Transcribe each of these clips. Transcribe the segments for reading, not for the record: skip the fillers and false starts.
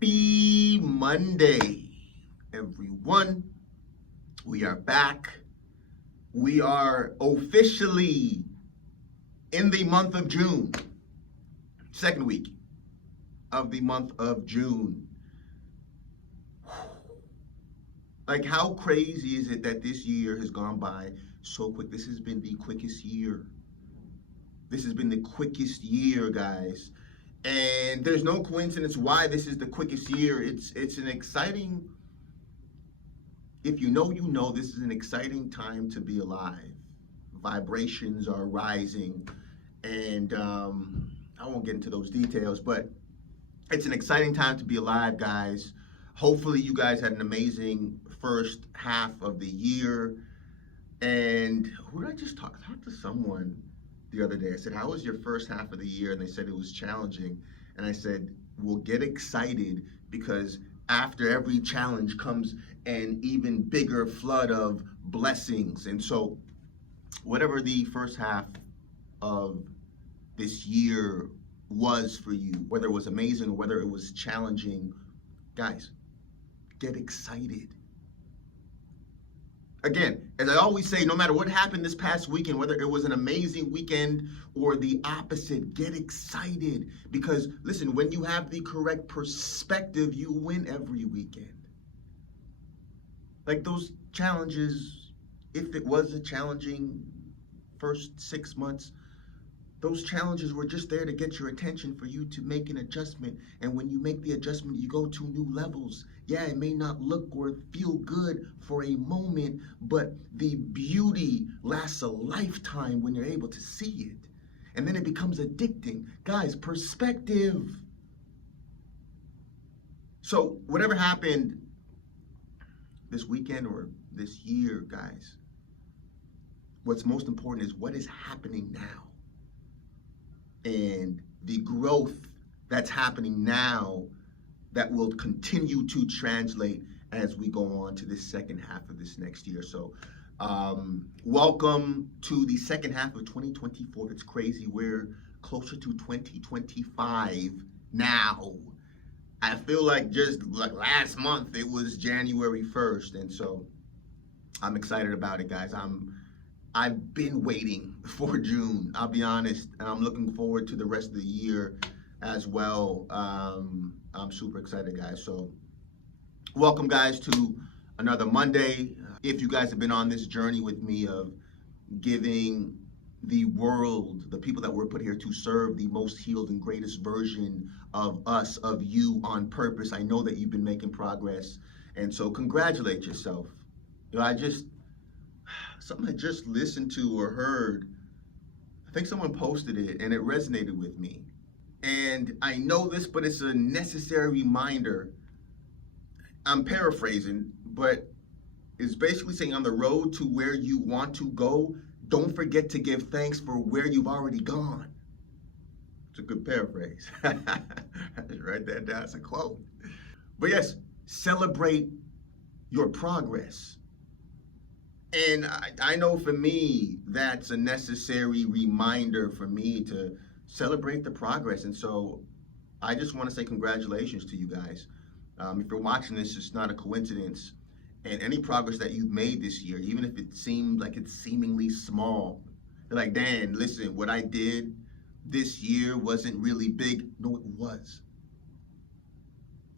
Happy Monday, everyone. We are back. We are officially in the month of June, second week of the month of June. Like, how crazy is it that this year has gone by so quick? This has been the quickest year. This has been the quickest year, guys. And there's no coincidence why this is the quickest year. It's an exciting, if you know, you know, this is an exciting time to be alive. Vibrations are rising, and I won't get into those details, but it's an exciting time to be alive, guys. Hopefully, you guys had an amazing first half of the year. And who did I just talk to someone the other day? I said, "How was your first half of the year?" And they said it was challenging. And I said, "Well, get excited, because after every challenge comes an even bigger flood of blessings." And so, whatever the first half of this year was for you, whether it was amazing or whether it was challenging, guys, get excited. Again, as I always say, no matter what happened this past weekend, whether it was an amazing weekend or the opposite, get excited. Because listen, when you have the correct perspective, you win every weekend. Like those challenges, if it was a challenging first 6 months, those challenges were just there to get your attention, for you to make an adjustment. And when you make the adjustment, you go to new levels. Yeah, it may not look or feel good for a moment, but the beauty lasts a lifetime when you're able to see it. And then it becomes addicting. Guys, perspective. So whatever happened this weekend or this year, guys, what's most important is what is happening now. And the growth that's happening now that will continue to translate as we go on to this second half of this next year. So welcome to the second half of 2024. It's crazy. We're closer to 2025 now. I feel like just like last month it was January 1st. And so I'm excited about it, guys. I've been waiting for June, I'll be honest, and I'm looking forward to the rest of the year as well. I'm super excited, guys. So welcome, guys, to another Monday. If you guys have been on this journey with me of giving the world, the people that were put here to serve, the most healed and greatest version of us, of you, on purpose, I know that you've been making progress. And so congratulate yourself. You know, something I just listened to or heard, I think someone posted it and it resonated with me. And I know this, but it's a necessary reminder. I'm paraphrasing, but it's basically saying, on the road to where you want to go, don't forget to give thanks for where you've already gone. It's a good paraphrase. Just write that down as a quote. But yes, celebrate your progress. And I know for me, that's a necessary reminder for me to celebrate the progress. And so I just want to say congratulations to you guys. If you're watching this, it's not a coincidence. And any progress that you've made this year, even if it seemed like it's seemingly small, you're like, Dan, listen, what I did this year wasn't really big. No, it was.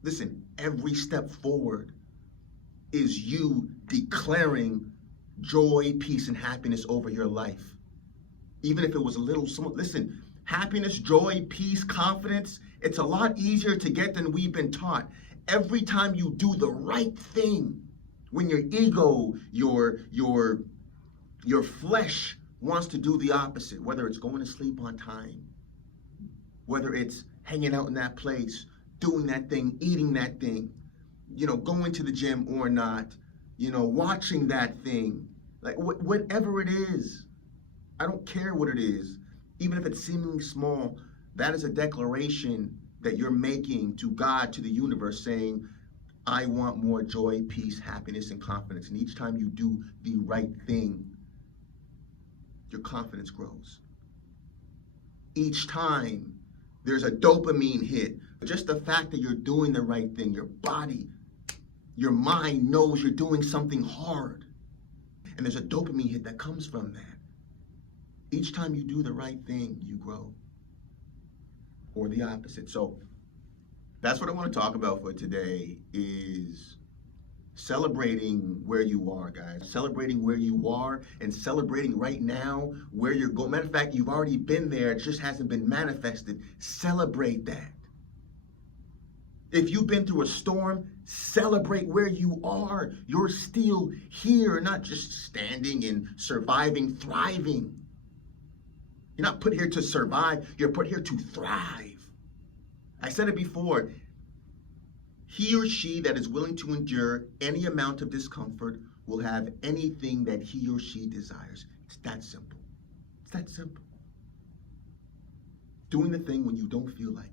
Listen, every step forward is you declaring joy, peace, and happiness over your life. Even if it was a little small. Listen, happiness, joy, peace, confidence, it's a lot easier to get than we've been taught. Every time you do the right thing, when your ego, your flesh wants to do the opposite, whether it's going to sleep on time, whether it's hanging out in that place, doing that thing, eating that thing, going to the gym or not, watching that thing, like whatever it is, I don't care what it is, even if it's seemingly small, that is a declaration that you're making to God, to the universe, saying, I want more joy, peace, happiness, and confidence. And each time you do the right thing, your confidence grows. Each time there's a dopamine hit Just the fact that you're doing the right thing, your body, your mind knows you're doing something hard. And there's a dopamine hit that comes from that. Each time you do the right thing, you grow. Or the opposite. So that's what I want to talk about for today is celebrating where you are, guys. Celebrating where you are and celebrating right now where you're going. Matter of fact, you've already been there. It just hasn't been manifested. Celebrate that. If you've been through a storm, celebrate where you are. You're still here, not just standing and surviving, thriving. You're not put here to survive. You're put here to thrive. I said it before. He or she that is willing to endure any amount of discomfort will have anything that he or she desires. It's that simple. It's that simple. Doing the thing when you don't feel like it.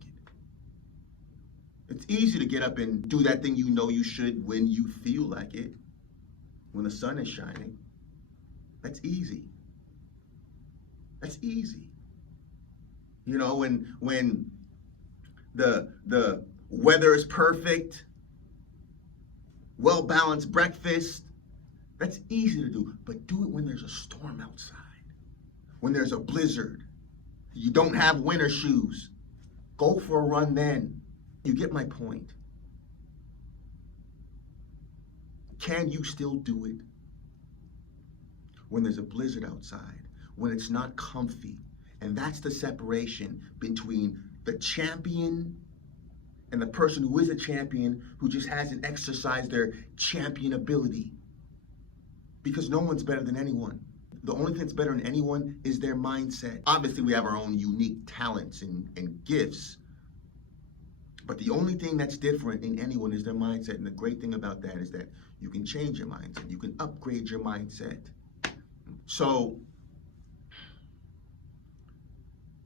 It's easy to get up and do that thing you know you should when you feel like it, when the sun is shining. That's easy. That's easy. You know, when the weather is perfect, well-balanced breakfast, that's easy to do. But do it when there's a storm outside, when there's a blizzard, you don't have winter shoes. Go for a run then. You get my point. Can you still do it when there's a blizzard outside, when it's not comfy? And that's the separation between the champion and the person who is a champion who just hasn't exercised their champion ability. Because no one's better than anyone. The only thing that's better than anyone is their mindset. Obviously, we have our own unique talents and gifts. But the only thing that's different in anyone is their mindset. And the great thing about that is that you can change your mindset. You can upgrade your mindset. So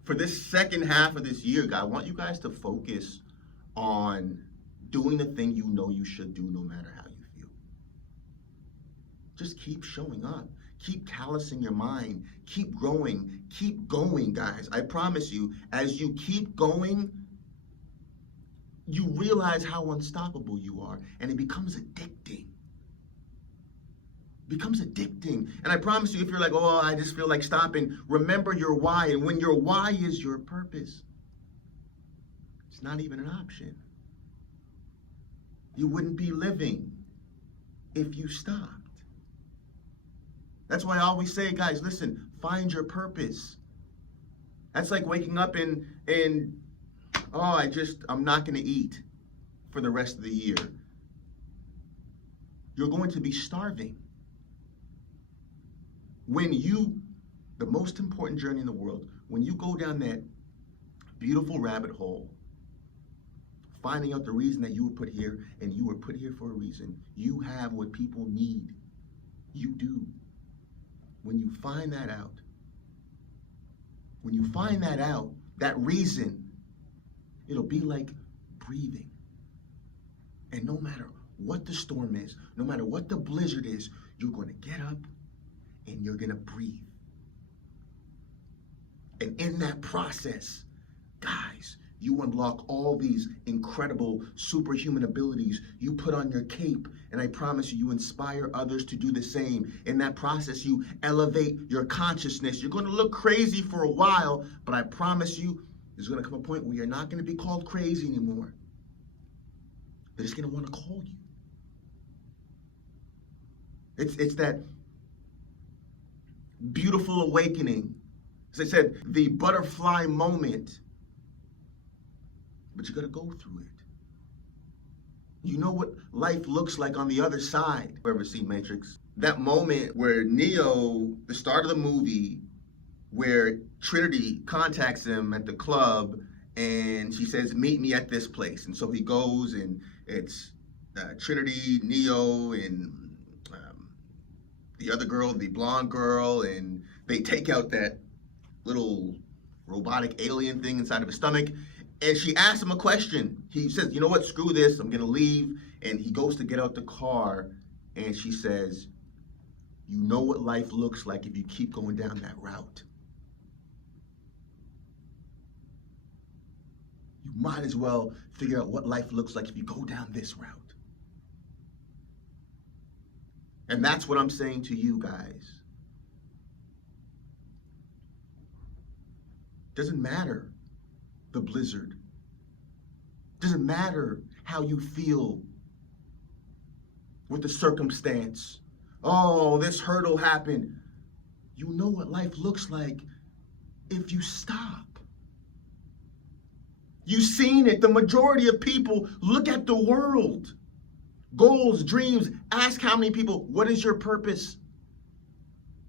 for this second half of this year, I want you guys to focus on doing the thing you know you should do no matter how you feel. Just keep showing up. Keep callousing your mind. Keep growing. Keep going, guys. I promise you, as you keep going, you realize how unstoppable you are, and it becomes addicting. Becomes addicting. And I promise you, if you're like, oh, I just feel like stopping, remember your why. And when your why is your purpose, it's not even an option. You wouldn't be living if you stopped. That's why I always say, guys, listen, find your purpose. That's like waking up and I'm not going to eat for the rest of the year. You're going to be starving. The most important journey in the world, when you go down that beautiful rabbit hole, finding out the reason that you were put here, and you were put here for a reason, you have what people need. You do. When you find that out, that reason, it'll be like breathing. And no matter what the storm is, no matter what the blizzard is, you're going to get up and you're going to breathe. And in that process, guys, you unlock all these incredible superhuman abilities. You put on your cape, and I promise you, you inspire others to do the same. In that process, you elevate your consciousness. You're going to look crazy for a while, but I promise you, there's going to come a point where you're not going to be called crazy anymore. They're just going to want to call you. It's that beautiful awakening. As I said, the butterfly moment. But you got to go through it. You know what life looks like on the other side. Ever seen Matrix? That moment where Neo, the start of the movie, where Trinity contacts him at the club and she says, meet me at this place. And so he goes, and it's Trinity, Neo, and the other girl, the blonde girl, and they take out that little robotic alien thing inside of his stomach. And she asks him a question. He says, you know what, screw this, I'm gonna leave. And he goes to get out the car, and she says, you know what life looks like if you keep going down that route. You might as well figure out what life looks like if you go down this route. And that's what I'm saying to you guys. Doesn't matter the blizzard. Doesn't matter how you feel with the circumstance. Oh, this hurdle happened. You know what life looks like if you stop. You've seen it. The majority of people look at the world. Goals, dreams. Ask how many people, what is your purpose?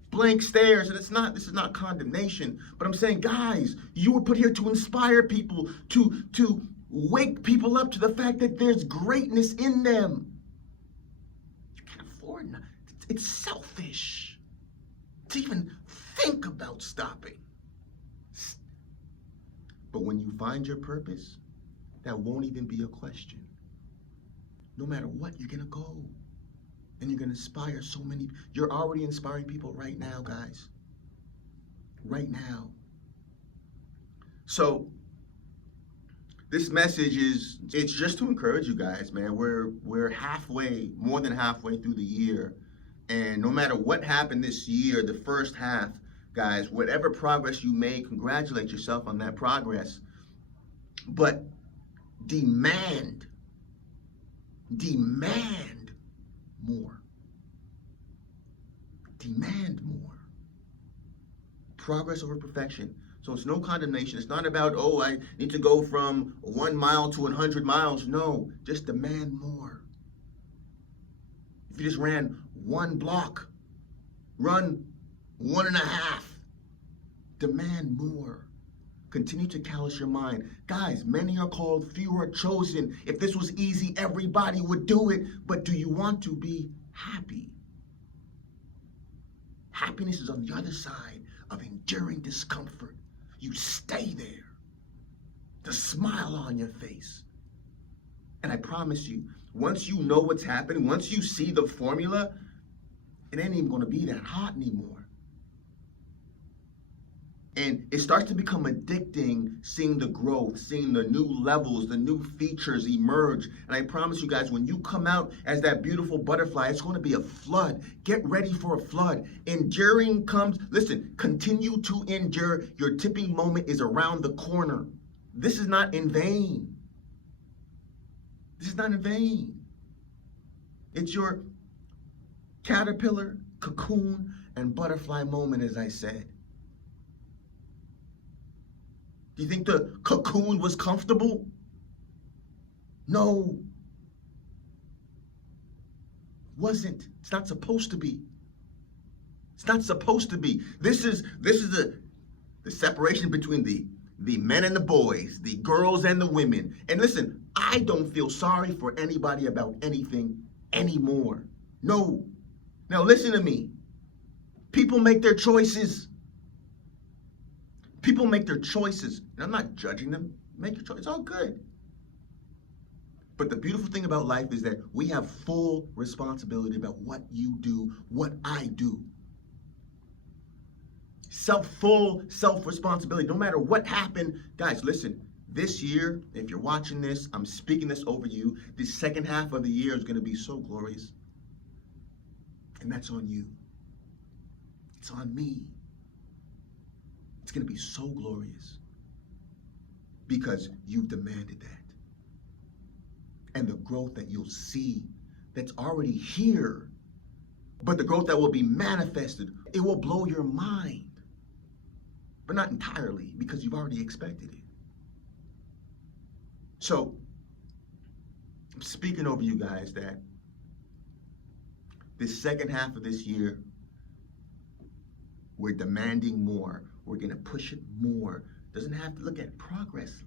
Blank stares. And this is not condemnation, but I'm saying, guys, you were put here to inspire people, to wake people up to the fact that there's greatness in them. You can't afford not. It's selfish to even think about stopping. But when you find your purpose, that won't even be a question. No matter what, you're gonna go. And you're gonna inspire so many. You're already inspiring people right now, guys. Right now. So this message it's just to encourage you guys, man. We're halfway, more than halfway through the year. And no matter what happened this year, the first half, guys, whatever progress you made, congratulate yourself on that progress. But demand more. Demand more. Progress over perfection. So it's no condemnation. It's not about, oh, I need to go from 1 mile to 100 miles. No, just demand more. If you just ran 1 block, run 1.5. Demand more. Continue to callous your mind. Guys, many are called, few are chosen. If this was easy, everybody would do it. But do you want to be happy? Happiness is on the other side of enduring discomfort. You stay there. The smile on your face. And I promise you, once you know what's happening, once you see the formula, it ain't even going to be that hot anymore. And it starts to become addicting, seeing the growth, seeing the new levels, the new features emerge. And I promise you guys, when you come out as that beautiful butterfly, it's going to be a flood. Get ready for a flood. Enduring comes, listen, continue to endure. Your tipping moment is around the corner. This is not in vain. This is not in vain. It's your caterpillar, cocoon, and butterfly moment, as I said. Do you think the cocoon was comfortable? No. Wasn't. It's not supposed to be. It's not supposed to be. This is the separation between the men and the boys, the girls and the women. And listen, I don't feel sorry for anybody about anything anymore. No. Now listen to me. People make their choices. People make their choices. And I'm not judging them. Make your choice. It's all good. But the beautiful thing about life is that we have full responsibility about what you do, what I do. Full self-responsibility. No matter what happened. Guys, listen. This year, if you're watching this, I'm speaking this over you. The second half of the year is going to be so glorious. And that's on you. It's on me. It's going to be so glorious because you've demanded that. And the growth that you'll see that's already here, but the growth that will be manifested, it will blow your mind. But not entirely, because you've already expected it. So, I'm speaking over you guys that this second half of this year, we're demanding more. We're going to push it more. Doesn't have to look at progress.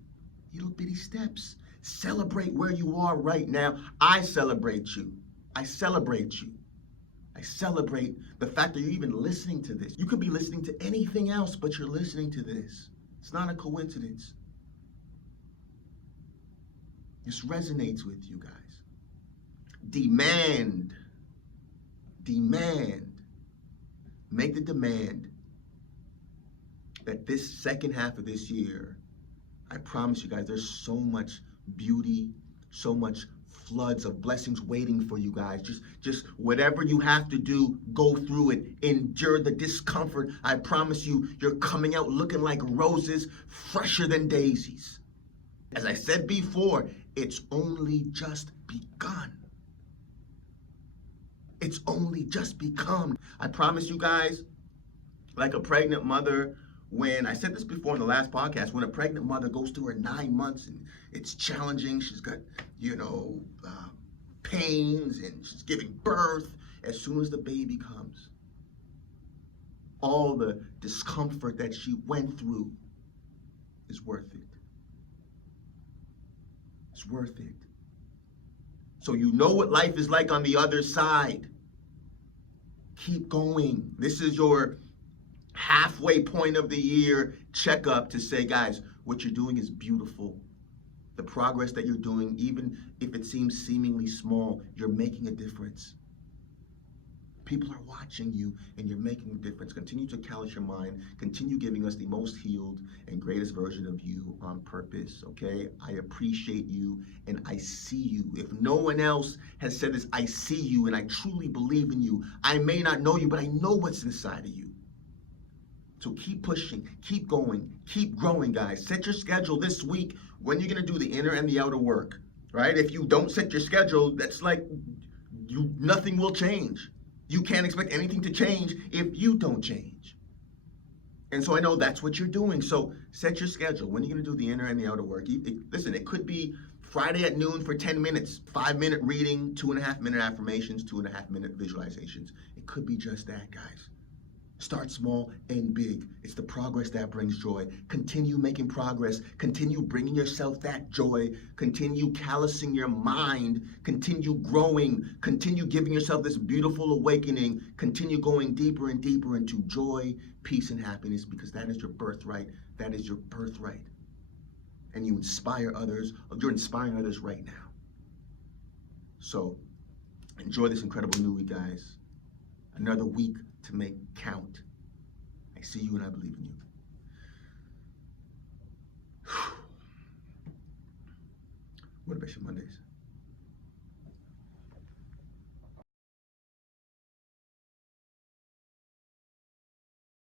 Little bitty steps. Celebrate where you are right now. I celebrate you. I celebrate you. I celebrate the fact that you're even listening to this. You could be listening to anything else, but you're listening to this. It's not a coincidence. This resonates with you guys. Demand. Demand. Make the demand that this second half of this year, I promise you guys, there's so much beauty, so much floods of blessings waiting for you guys. Just whatever you have to do, go through it. Endure the discomfort. I promise you, you're coming out looking like roses, fresher than daisies. As I said before, it's only just begun. It's only just begun. I promise you guys, like a pregnant mother, when I said this before in the last podcast, when a pregnant mother goes through her 9 months and it's challenging, she's got, pains and she's giving birth. As soon as the baby comes, all the discomfort that she went through is worth it. It's worth it. So you know what life is like on the other side. Keep going. This is your halfway point of the year checkup to say, guys, what you're doing is beautiful. The progress that you're doing, even if it seems seemingly small, you're making a difference. People are watching you and you're making a difference. Continue to callous your mind. Continue giving us the most healed and greatest version of you on purpose, okay? I appreciate you and I see you. If no one else has said this, I see you and I truly believe in you. I may not know you, but I know what's inside of you. So keep pushing, keep going, keep growing, guys. Set your schedule this week when you're going to do the inner and the outer work, right? If you don't set your schedule, that's like nothing will change. You can't expect anything to change if you don't change. And so I know that's what you're doing. So set your schedule. When you're going to do the inner and the outer work. Listen, it could be Friday at noon for 10 minutes, 5-minute reading, 2.5-minute affirmations, 2.5-minute visualizations. It could be just that, guys. Start small and big. It's the progress that brings joy. Continue making progress. Continue bringing yourself that joy. Continue callousing your mind. Continue growing. Continue giving yourself this beautiful awakening. Continue going deeper and deeper into joy, peace, and happiness because that is your birthright. That is your birthright. And you inspire others. You're inspiring others right now. So enjoy this incredible new week, guys. Another week to make count. I see you and I believe in you. Motivation Mondays.